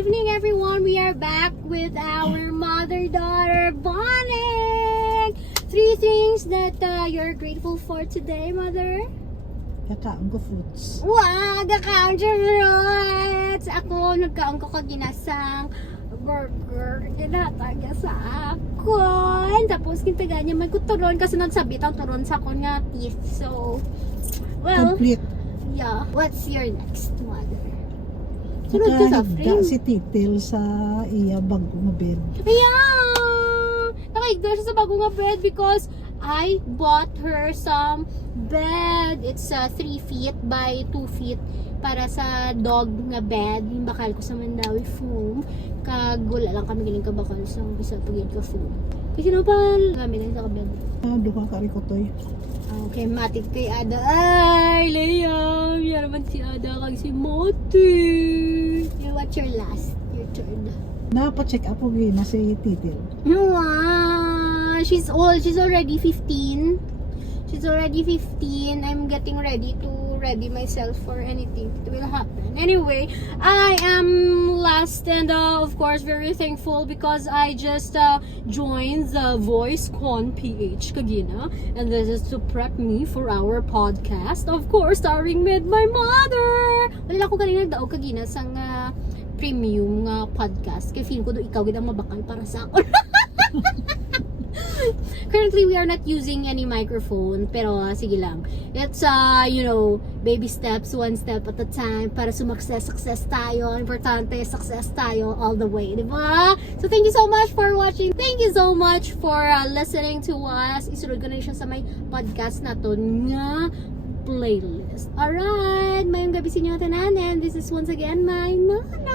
evening, everyone. We are back with our mother-daughter bonding. 3 things that you're grateful for today, mother. Kakaon ko fruits. Wow, nagkakaon siya fruits. Ako, nagkaon ko kaginasang burger. Ginataga sa akon. Tapos, kintaga niya may kuturon kasi nagsabit ang turon sa akon nga teeth. So, well, Complete. yeah. What's your next, mother? Sunod ka sa Nakahigda frame. si Titil sa iya bago nga bed. Ayan! Nakaigda siya sa bago nga bed because I bought her some bed. It's 3 feet by 2 feet para sa dog nga bed. Yung bakal ko sa Mandawi foam. Kagula lang kami giling kabakal sa bisa pagin ka foam. Kasi no pa gamit lang sa bed. Duha ka rikotoy. Okay, matik kay Ada. Ay, Liam! Yan naman si Ada kag si Moti. What's your last? Your turn. Napacheck up ko na si Titil. Wow, she's old. She's already 15. She's already 15. I'm getting ready to ready myself for anything that will happen. Anyway, I am last and of course very thankful because I just joined the VoiceCon PH Kagina, and this is to prep me for our podcast. Of course, starring with my mother. Wala ko kanina nagdaog Kagina sang premium podcast. Kaya feeling ko do ikaw gid ang mabakal para sa ako. Currently, we are not using any microphone, pero sige lang. It's, baby steps, 1 step at a time, para success tayo. Importante, success tayo all the way, di ba? So, thank you so much for watching. Thank you so much for listening to us. Isunod ko na siya sa may podcast na to nga playlist. Alright, mayong gabi sa inyo tanan, and this is once again my mama.